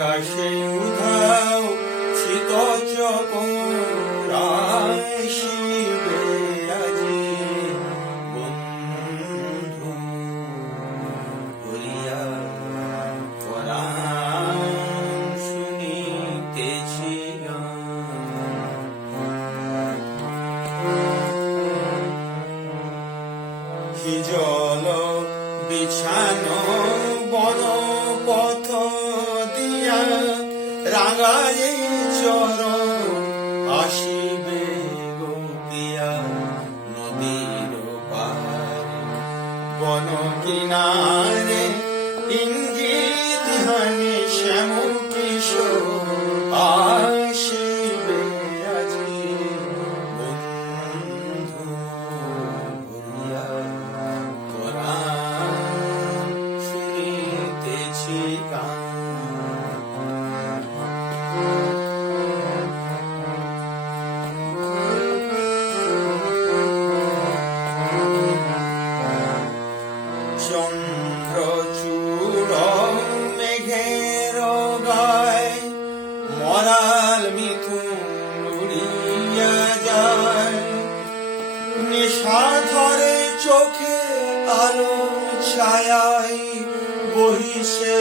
আকাশে উধাও শীত চকোরায় শিবে আজি বন্ধু বলিয়া পরাণ শুনিতেছি জল বিছানো বন পথ দিয়া রাঙায়ে চরণ আসিবে গোপিয়া নদীর পারে বন কিনারে ইঙ্গিত হানি শ্যাম কিশোর আসিবে আজি বন্ধু বলিয়া পরাণ শুনিতেছি গান। চন্দ্রচূড় মেঘের গায় মরাল মিথুন উড়িয়া যায় নিশা ধরে চোখে আলো ছায়ায় বহিছে